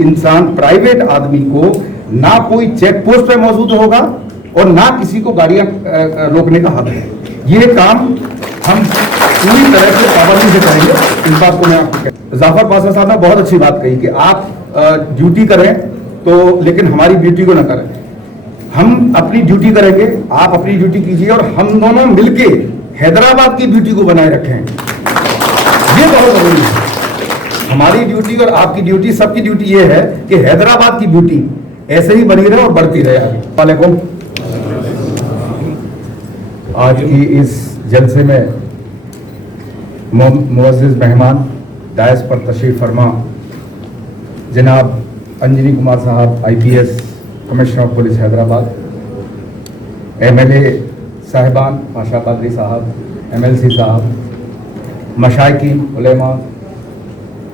इंसान, प्राइवेट आदमी को ना कोई चेक पोस्ट पे मौजूद होगा और ना किसी को गाड़ियां रोकने का हक है। ये काम हम पूरी तरह से पाबंदी से करेंगे। इस बात को मैं आपको जाफर पाशा साहब ने बहुत अच्छी बात कही कि आप ड्यूटी करें तो, लेकिन हमारी ड्यूटी को ना करें। हम अपनी ड्यूटी करेंगे, आप अपनी ड्यूटी कीजिए और हम दोनों मिलके हैदराबाद की ड्यूटी को बनाए रखें। ये बहुत जरूरी है। हमारी ड्यूटी और आपकी ड्यूटी, सबकी ड्यूटी ये है कि हैदराबाद की ड्यूटी ऐसे ही बनी रहे और बढ़ती रहे आगे। वालेकुम। आज की इस जलसे में मुअज़्ज़िज़ मेहमान डायस पर तशरीफ फरमा जनाब अंजनी कुमार साहब, IPS commissioner of police Hyderabad, MLA साहिबान पाशा कादरी साहब, MLC साहब, मशाइकीन, उलेमा,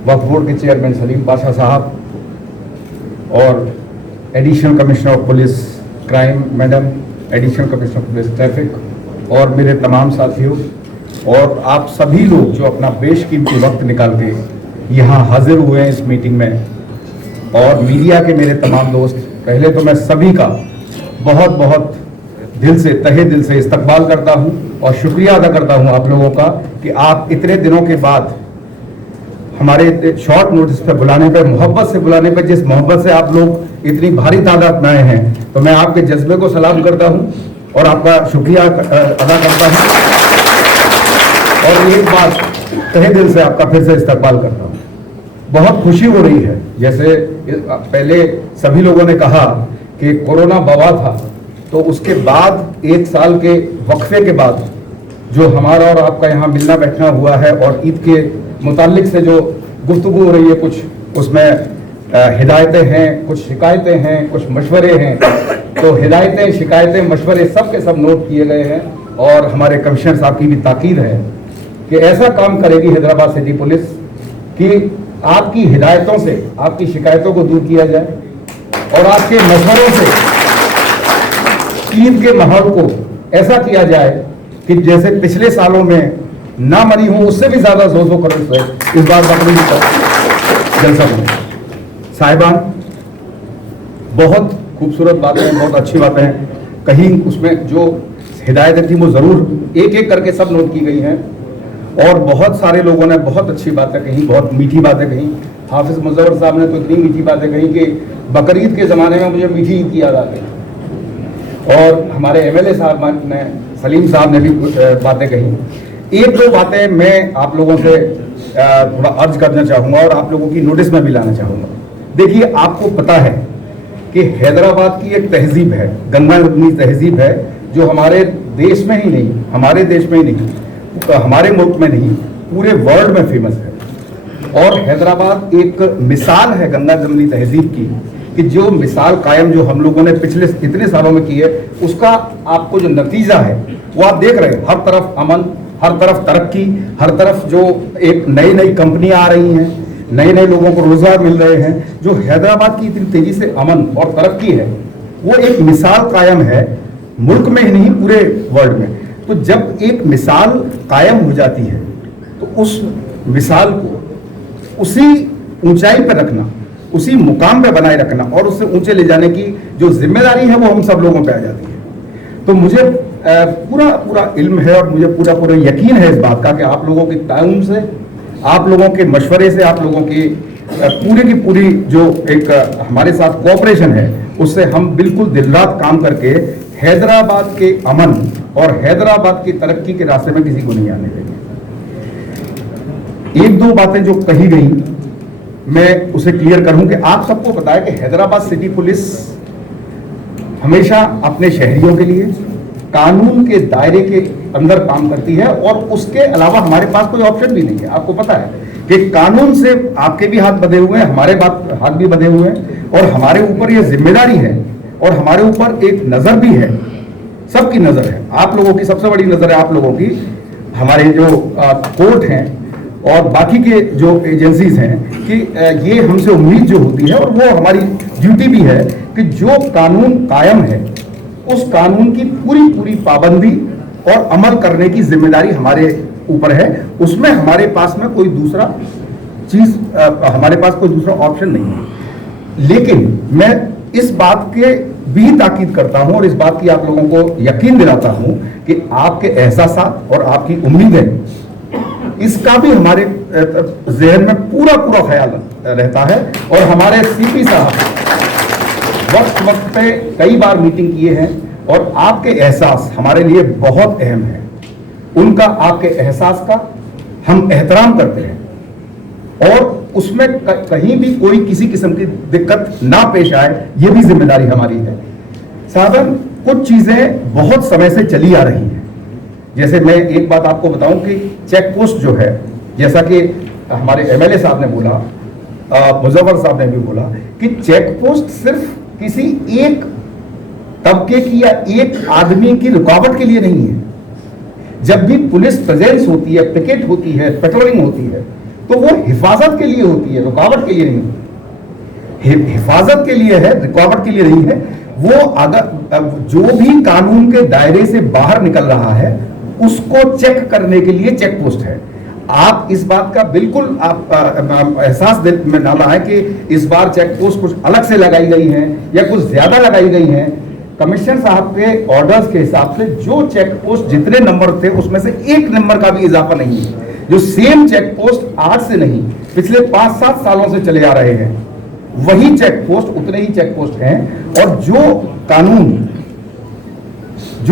वक्फ बोर्ड के चेयरमैन सलीम पाशा साहब और additional commissioner of police crime madam, additional commissioner of police traffic और मेरे तमाम साथियों और आप सभी लोग जो अपना बेशकीमती वक्त निकाल के यहाँ हाजिर हुए हैं इस मीटिंग में, और मीडिया के मेरे तमाम दोस्त, पहले तो मैं सभी का बहुत बहुत दिल से, तहे दिल से इस्तकबाल करता हूँ और शुक्रिया अदा करता हूँ आप लोगों का कि आप इतने दिनों के बाद हमारे शॉर्ट नोटिस पे बुलाने पे, मोहब्बत से बुलाने पे, जिस मोहब्बत से आप लोग इतनी भारी तादाद में आए हैं, तो मैं आपके जज्बे को सलाम करता हूँ और आपका शुक्रिया अदा करता हूँ और एक बात तहे दिल से आपका फिर से इस्तकबाल करता हूँ। बहुत खुशी हो रही है, जैसे पहले सभी लोगों ने कहा कि कोरोना वबा था, तो उसके बाद 1 साल के वक्फे के बाद जो हमारा और आपका यहाँ मिलना बैठना हुआ है और ईद के मुतालिक से जो गुफ्तगू हो रही है, कुछ उसमें हिदायतें हैं, कुछ शिकायतें हैं, कुछ मशवरे हैं। तो हिदायतें, शिकायतें, मशवरे सब के सब नोट किए गए हैं और हमारे कमिश्नर साहब की भी ताकीद है कि ऐसा काम करेगी हैदराबाद सिटी पुलिस कि आपकी हिदायतों से आपकी शिकायतों को दूर किया जाए और आपके मशवरों से ईद के माहौल को ऐसा किया जाए कि जैसे पिछले सालों में ना मनी हो, उससे भी ज्यादा 200 करोड़ से इस बार बकरीद का जलसा बने। साहिबान, बहुत खूबसूरत बातें, बहुत अच्छी बातें हैं, कहीं उसमें जो हिदायतें थी वो जरूर एक एक करके सब नोट की गई हैं और बहुत सारे लोगों ने बहुत अच्छी बातें कही, बहुत मीठी बातें कही। हाफिज मुजफ्फर साहब ने तो इतनी मीठी बातें कही कि बकरीद के ज़माने में मुझे मीठी ईद की याद आ गई। और हमारे MLA साहब ने, सलीम साहब ने भी बातें कही। एक दो बातें मैं आप लोगों से थोड़ा अर्ज करना चाहूँगा और आप लोगों की नोटिस में भी लाना चाहूँगा। देखिए, आपको पता है कि हैदराबाद की एक तहजीब है, गंगा नगरी तहजीब है, जो हमारे देश में ही नहीं, हमारे देश में ही नहीं, हमारे मुल्क में नहीं, पूरे वर्ल्ड में फेमस है। और हैदराबाद एक मिसाल है गंगा जमनी तहजीब की कि जो मिसाल कायम जो हम लोगों ने पिछले इतने सालों में की है, उसका आपको जो नतीजा है वो आप देख रहे हैं। हर तरफ अमन, हर तरफ तरक्की, हर तरफ जो एक नई नई कंपनियां आ रही हैं, नए नए लोगों को रोजगार मिल रहे हैं। जो हैदराबाद की इतनी तेजी से अमन और तरक्की है, वो एक मिसाल कायम है मुल्क में ही नहीं, पूरे वर्ल्ड में। तो जब एक मिसाल कायम हो जाती है तो उस मिसाल को उसी ऊंचाई पर रखना, उसी मुकाम पे बनाए रखना और उससे ऊंचे ले जाने की जो जिम्मेदारी है वो हम सब लोगों पे आ जाती है। तो मुझे पूरा इल्म है और मुझे पूरा यकीन है इस बात का कि आप लोगों के ताउन से, आप लोगों के मशवरे से, आप लोगों की पूरी जो एक हमारे साथ कोऑपरेशन है, उससे हम बिल्कुल दिन रात काम करके हैदराबाद के अमन और हैदराबाद की तरक्की के रास्ते में किसी को नहीं आने देंगे। एक दो बातें जो कही गई मैं उसे क्लियर करूं कि आप सबको पता है कि हैदराबाद सिटी पुलिस हमेशा अपने शहरियों के लिए कानून के दायरे के अंदर काम करती है और उसके अलावा हमारे पास कोई ऑप्शन भी नहीं है। आपको पता है कि कानून से आपके भी हाथ बंधे हुए हैं, हमारे हाथ भी बंधे हुए हैं और हमारे ऊपर ये जिम्मेदारी है और हमारे ऊपर एक नजर भी है, सबकी नजर है। आप लोगों की सबसे बड़ी नजर है, आप लोगों की, हमारे जो कोर्ट हैं और बाकी के जो एजेंसीज हैं कि ये हमसे उम्मीद जो होती है और वो हमारी ड्यूटी भी है कि जो कानून कायम है उस कानून की पूरी पाबंदी और अमल करने की जिम्मेदारी हमारे ऊपर है। उसमें हमारे पास में कोई दूसरा चीज, हमारे पास कोई दूसरा ऑप्शन नहीं है। लेकिन मैं इस बात के भी ताकीद करता हूं और इस बात की आप लोगों को यकीन दिलाता हूं कि आपके एहसासात और आपकी उम्मीदें, इसका भी हमारे जहन में पूरा पूरा ख्याल रहता है। और हमारे सीपी साहब वक्त वक्त पे कई बार मीटिंग किए हैं और आपके एहसास हमारे लिए बहुत अहम है। उनका, आपके एहसास का हम एहतराम करते हैं और उसमें कहीं भी कोई किसी किस्म की दिक्कत ना पेश आए, ये भी जिम्मेदारी हमारी है। साहब, कुछ चीजें बहुत समय से चली आ रही हैं। जैसे मैं एक बात आपको बताऊं कि चेक पोस्ट जो है, जैसा कि हमारे एमएलए साहब ने बोला, मुजफ्फर साहब ने भी बोला कि चेक पोस्ट सिर्फ किसी एक तबके की या एक आदमी की रुकावट के लिए नहीं है। जब भी पुलिस प्रेजेंस होती है, पिकेट होती है, पेट्रोलिंग होती है, तो वो हिफाजत के लिए होती है, रुकावट के लिए नहीं। हिफाजत के लिए है, रुकावट के लिए नहीं है। वो अगर जो भी कानून के दायरे से बाहर निकल रहा है उसको चेक करने के लिए चेक पोस्ट है। आप इस बात का बिल्कुल आप एहसास में ना लाए कि इस बार चेक पोस्ट कुछ अलग से लगाई गई है या कुछ ज्यादा लगाई गई है। कमिश्नर साहब के ऑर्डर्स के हिसाब से जो चेक पोस्ट जितने नंबर थे उसमें से एक नंबर का भी इजाफा नहीं है। जो सेम चेक पोस्ट आज से नहीं, पिछले 5-7 सालों से चले आ रहे हैं, वही चेक पोस्ट, उतने ही चेक पोस्ट हैं। और जो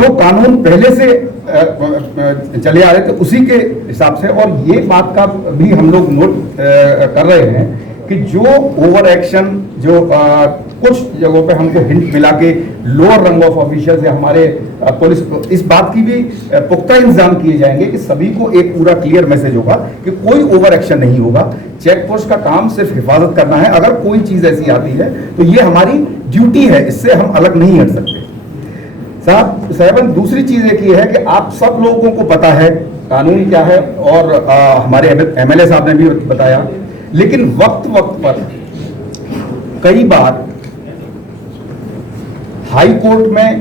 कानून पहले से चले आ रहे थे उसी के हिसाब से। और ये बात का भी हम लोग नोट कर रहे हैं कि जो ओवर एक्शन, जो कुछ जगहों पे हमको हिंट मिला के लोअर रंग ऑफ ऑफिशियल्स या हमारे पुलिस, इस बात की भी पुख्ता इंतजाम किए जाएंगे कि सभी को एक पूरा क्लियर मैसेज होगा कि कोई ओवर एक्शन नहीं होगा। चेक पोस्ट का काम सिर्फ हिफाजत करना है। अगर कोई चीज ऐसी आती है तो ये हमारी ड्यूटी है, इससे हम अलग नहीं हट सकते। साहब, दूसरी चीज एक ये है कि आप सब लोगों को पता है कानून क्या है और हमारे एमएलए साहब ने भी बताया, लेकिन वक्त वक्त पर कई बार हाई कोर्ट में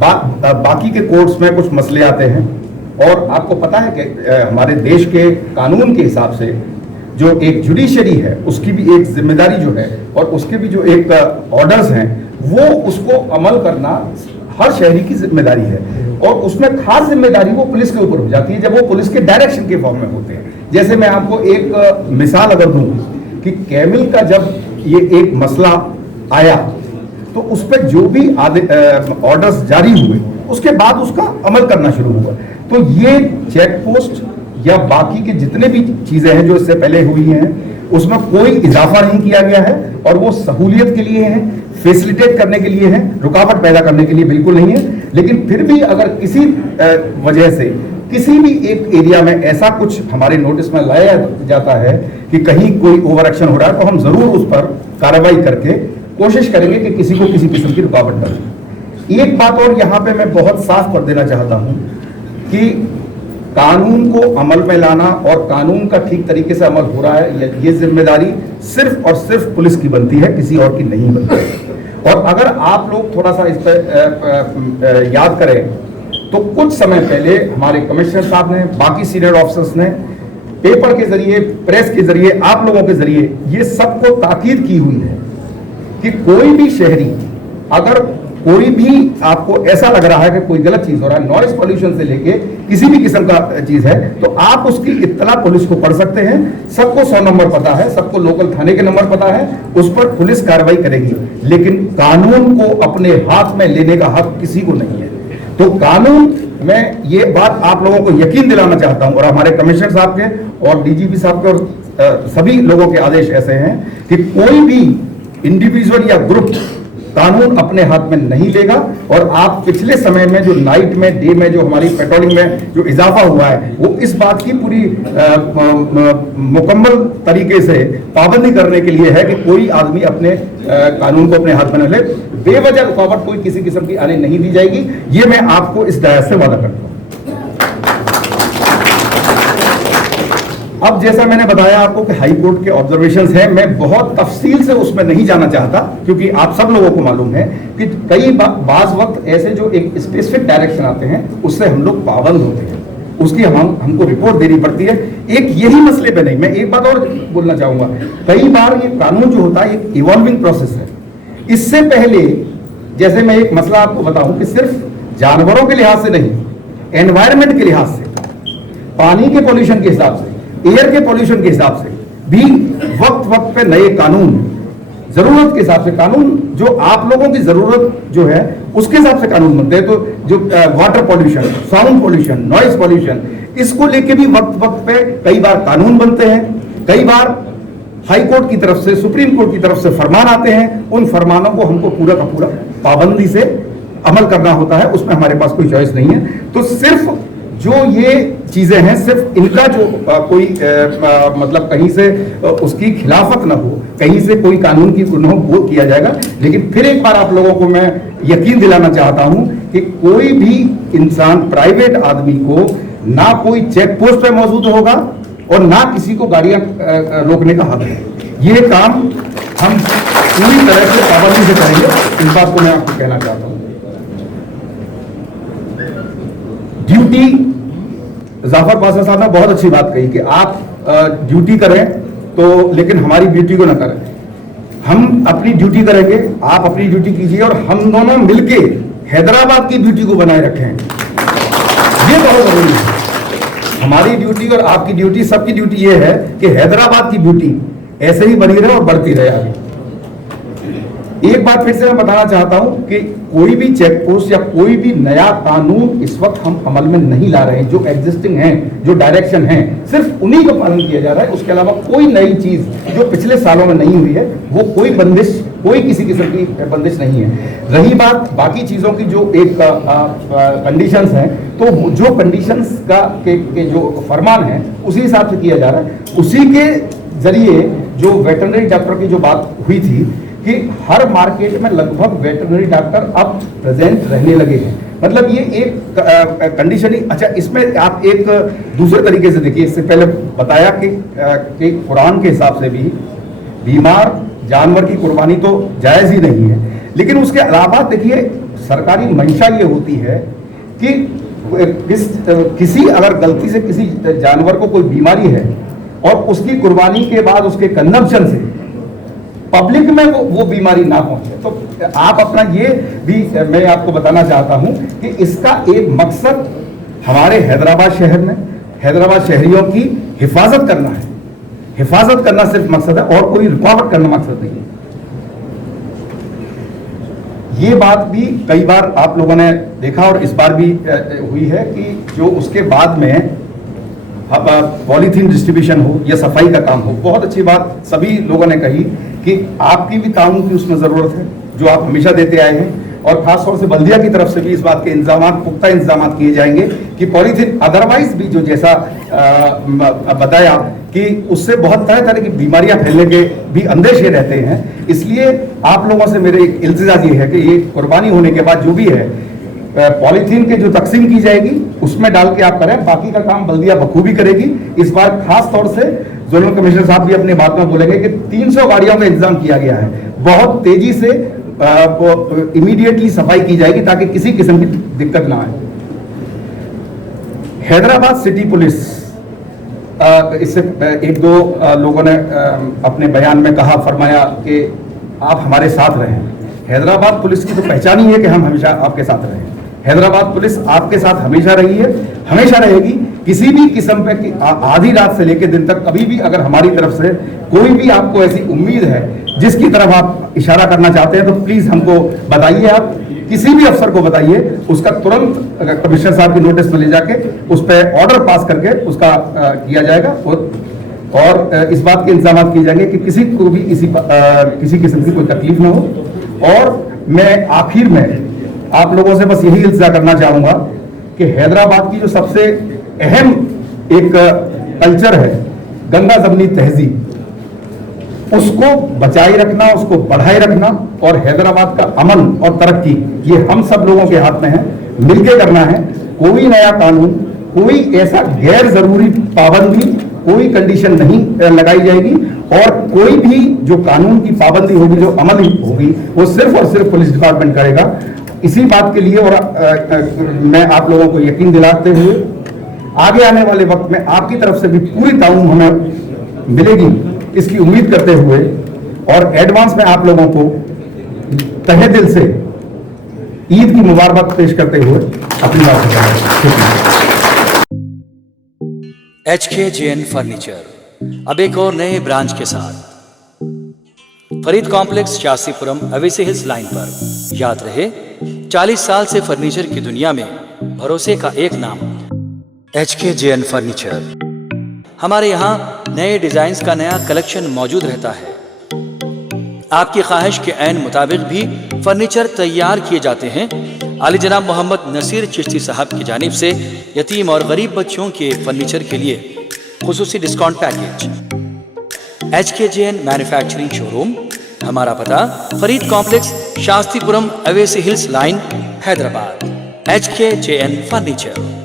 बाकी के कोर्ट्स में कुछ मसले आते हैं। और आपको पता है कि हमारे देश के कानून के हिसाब से जो एक जुडिशरी है उसकी भी एक जिम्मेदारी जो है और उसके भी जो एक ऑर्डर्स हैं वो उसको अमल करना हर शहरी की जिम्मेदारी है। और उसमें खास जिम्मेदारी वो पुलिस के ऊपर हो जाती है जब वो पुलिस के डायरेक्शन के फॉर्म में होते हैं। जैसे मैं आपको एक मिसाल अगर दूं कि कैमिल का जब ये एक मसला आया तो उस पर जो भी ऑर्डर्स जारी हुए उसके बाद उसका अमल करना शुरू हुआ। तो ये चेक पोस्ट या बाकी के जितने भी चीजें हैं जो इससे पहले हुई हैं उसमें कोई इजाफा नहीं किया गया है और वो सहूलियत के लिए है, फैसिलिटेट करने के लिए है, रुकावट पैदा करने के लिए बिल्कुल नहीं है। लेकिन फिर भी अगर किसी वजह से किसी भी एक एरिया में ऐसा कुछ हमारे नोटिस में लाया जाता है कि कहीं कोई ओवर एक्शन हो रहा है तो हम जरूर उस पर कार्रवाई करके कोशिश करेंगे कि किसी को किसी किस्म की रुकावट न हो। एक बात और यहाँ पे मैं बहुत साफ कर देना चाहता हूँ कि कानून को अमल में लाना और कानून का ठीक तरीके से अमल हो रहा है, ये जिम्मेदारी सिर्फ और सिर्फ पुलिस की बनती है, किसी और की नहीं बनती। और अगर आप लोग थोड़ा सा इस पर याद करें तो कुछ समय पहले हमारे कमिश्नर साहब ने, बाकी सीनियर ऑफिसर्स ने पेपर के जरिए, प्रेस के जरिए, आप लोगों के जरिए ये सबको ताकीद की हुई है कि कोई भी शहरी, अगर कोई भी आपको ऐसा लग रहा है कि कोई गलत चीज हो रहा है, नॉइज पॉल्यूशन से लेके किसी भी किस्म का चीज है, तो आप उसकी इत्तला पुलिस को कर सकते हैं। सबको 100 नंबर पता है, सबको लोकल थाने के नंबर पता है, उस पर पुलिस कार्रवाई करेगी। लेकिन कानून को अपने हाथ में लेने का हक किसी को नहीं है। तो कानून में ये बात आप लोगों को यकीन दिलाना चाहता हूं और हमारे कमिश्नर साहब के और डीजीपी साहब के और सभी लोगों के आदेश ऐसे हैं कि कोई भी इंडिविजुअल या ग्रुप कानून अपने हाथ में नहीं लेगा। और आप पिछले समय में जो नाइट में, डे में जो हमारी पेट्रोलिंग में जो इजाफा हुआ है वो इस बात की पूरी मुकम्मल तरीके से पाबंदी करने के लिए है कि कोई आदमी अपने कानून को अपने हाथ में न ले। बेवजह रुकावट कोई किसी किस्म की आने नहीं दी जाएगी, ये मैं आपको इस दायरे से वादा करता हूं। अब जैसा मैंने बताया आपको कि हाई कोर्ट के ऑब्जर्वेशंस हैं, मैं बहुत तफसील से उसमें नहीं जाना चाहता क्योंकि आप सब लोगों को मालूम है कि कई बाज वक्त ऐसे जो एक स्पेसिफिक डायरेक्शन आते हैं उससे हम लोग पाबंद होते हैं। उसकी हमको रिपोर्ट देनी पड़ती है। एक यही मसले पे नहीं, मैं एक बात और बोलना चाहूंगा, कई बार ये कानून जो होता है एक इवॉल्विंग प्रोसेस है। इससे पहले जैसे मैं एक मसला आपको बताऊं कि सिर्फ जानवरों के लिहाज से नहीं, एनवायरमेंट के लिहाज से, पानी के पोल्यूशन के हिसाब से, एयर के पोल्यूशन के हिसाब से भी वक्त वक्त पे नए कानून, जरूरत के हिसाब से कानून, जो आप लोगों की जरूरत जो है उसके हिसाब से कानून बनते हैं। तो जो water pollution, sound pollution, noise pollution, इसको लेके भी वक्त वक्त पे कई बार कानून बनते हैं, कई बार हाई कोर्ट की तरफ से, सुप्रीम कोर्ट की तरफ से फरमान आते हैं। उन फरमानों को हमको पूरा का पूरा पाबंदी से अमल करना होता है, उसमें हमारे पास कोई चॉइस नहीं है। तो सिर्फ जो ये चीजें हैं, सिर्फ इनका जो कोई मतलब कहीं से उसकी खिलाफत ना हो, कहीं से कोई कानून की न हो, वो किया जाएगा। लेकिन फिर एक बार आप लोगों को मैं यकीन दिलाना चाहता हूं कि कोई भी इंसान, प्राइवेट आदमी को ना कोई चेक पोस्ट पे मौजूद होगा और ना किसी को गाड़ियां रोकने का हक है। ये काम हम पूरी तरह से पाबंदी से करेंगे, इस बात को मैं आपको कहना चाहता हूं। ड्यूटी, जाफर पासा साहब ने बहुत अच्छी बात कही कि आप ड्यूटी करें तो, लेकिन हमारी ड्यूटी को ना करें। हम अपनी ड्यूटी करेंगे, आप अपनी ड्यूटी कीजिए और हम दोनों मिलके हैदराबाद की ड्यूटी को बनाए रखें। ये बहुत जरूरी है। हमारी ड्यूटी और आपकी ड्यूटी, सबकी ड्यूटी ये है कि हैदराबाद की ड्यूटी ऐसे ही बनी रहे और बढ़ती रहे आगे। एक बात फिर से मैं बताना चाहता हूं कि कोई भी चेक पोस्ट या कोई भी नया कानून इस वक्त हम अमल में नहीं ला रहे हैं। जो एग्जिस्टिंग है, जो डायरेक्शन है, सिर्फ उन्हीं का पालन किया जा रहा है। उसके अलावा कोई नई चीज जो पिछले सालों में नहीं हुई है, वो कोई बंदिश, कोई किसी किस्म की बंदिश नहीं है। रही बात बाकी चीजों की, जो एक कंडीशंस हैं, तो जो कंडीशंस के जो फरमान है उसी हिसाब से किया जा रहा है। उसी के जरिए जो वेटरनरी डॉक्टर की जो बात हुई थी कि हर मार्केट में लगभग वेटरनरी डॉक्टर अब प्रेजेंट रहने लगे हैं। मतलब ये एक कंडीशन ही। अच्छा, इसमें आप एक दूसरे तरीके से देखिए, इससे पहले बताया कि कुरान के हिसाब से भी बीमार जानवर की कुर्बानी तो जायज ही नहीं है। लेकिन उसके अलावा देखिए, सरकारी मंशा ये होती है कि किसी अगर गलती से किसी जानवर को कोई बीमारी है और उसकी कुर्बानी के बाद उसके कंजम्पशन से पब्लिक में वो बीमारी ना पहुंचे, तो आप अपना ये भी मैं आपको बताना चाहता हूं कि इसका एक मकसद हमारे हैदराबाद शहर में, हैदराबाद शहरियों की हिफाजत करना है। हिफाजत करना सिर्फ मकसद है और कोई रुकावट करना मकसद नहीं है। ये बात भी कई बार आप लोगों ने देखा और इस बार भी हुई है कि जो उसके बाद में पॉलीथीन डिस्ट्रीब्यूशन हो या सफाई का काम हो, बहुत अच्छी बात सभी लोगों ने कही कि आपकी भी ताउन की उसमें जरूरत है, जो आप हमेशा देते आए हैं। और खासतौर से बल्दिया की तरफ से भी इस बात के पुख्ता इंतजाम किए जाएंगे कि पॉलीथीन, अदरवाइज भी जो जैसा बताया कि उससे बहुत तरह तरह की बीमारियां फैलने के भी अंदेशे रहते हैं। इसलिए आप लोगों से मेरे एक इल्तिजा ये है कि ये कुर्बानी होने के बाद जो भी है पॉलीथीन के जो तकसीम की जाएगी उसमें डाल के आप करें, बाकी का काम बल्दिया बखूबी करेगी। इस बार खास तौर से जोनल कमिश्नर साहब भी अपनी बात में बोलेंगे कि 300 गाड़ियों का इंतजाम किया गया है। बहुत तेजी से इमीडिएटली सफाई की जाएगी ताकि किसी किस्म की दिक्कत ना आए। हैदराबाद सिटी पुलिस, इससे एक दो लोगों ने अपने बयान में कहा, फरमाया कि आप हमारे साथ रहें। हैदराबाद पुलिस की तो पहचान ही है कि हम हमेशा आपके साथ रहें। हैदराबाद पुलिस आपके साथ हमेशा रही है, हमेशा रहेगी। किसी भी किस्म पे आधी रात से लेकर दिन तक कभी भी अगर हमारी तरफ से कोई भी आपको ऐसी उम्मीद है जिसकी तरफ आप इशारा करना चाहते हैं, तो प्लीज हमको बताइए। आप किसी भी अफसर को बताइए, उसका तुरंत कमिश्नर साहब के नोटिस में ले जाके उस पर ऑर्डर पास करके उसका किया जाएगा और इस बात के इंतजाम किए जाएंगे कि किसी को भी किसी किस्म की कोई तकलीफ ना हो। और मैं आखिर में आप लोगों से बस यही इल्तिजा करना चाहूंगा कि हैदराबाद की जो सबसे अहम एक कल्चर है, गंगा जमनी तहजीब, उसको बचाए रखना, उसको बढ़ाए रखना और हैदराबाद का अमन और तरक्की ये हम सब लोगों के हाथ में है, मिलके करना है। कोई नया कानून, कोई ऐसा गैर जरूरी पाबंदी, कोई कंडीशन नहीं लगाई जाएगी और कोई भी जो कानून की पाबंदी होगी, जो अमल होगी, वो सिर्फ और सिर्फ पुलिस डिपार्टमेंट करेगा। इसी बात के लिए और मैं आप लोगों को यकीन दिलाते हुए आगे आने वाले वक्त में आपकी तरफ से भी पूरी ताउन हमें मिलेगी, इसकी उम्मीद करते हुए और एडवांस में आप लोगों को तहे दिल से ईद की मुबारकबाद पेश करते हुए अपनी बात शुक्रिया। HKJN फर्नीचर अब एक और नए ब्रांच के साथ Farid complex Shastripuram Owaisi hills line पर। याद रहे, 40 साल से फर्नीचर की दुनिया में भरोसे का एक नाम HKJN फर्नीचर। हमारे यहाँ नए डिजाइन्स का नया कलेक्शन मौजूद रहता है। आपकी ख्वाहिश के ऐन मुताबिक भी फर्नीचर तैयार किए जाते हैं। आली जनाब मोहम्मद नसीर चिश्ती साहब की जानिब से यतीम और गरीब बच्चों के फर्नीचर के लिए खुसूसी discount package. HKJN manufacturing showroom, हमारा पता Farid complex Shastripuram Owaisi hills line Hyderabad. HKJN furniture.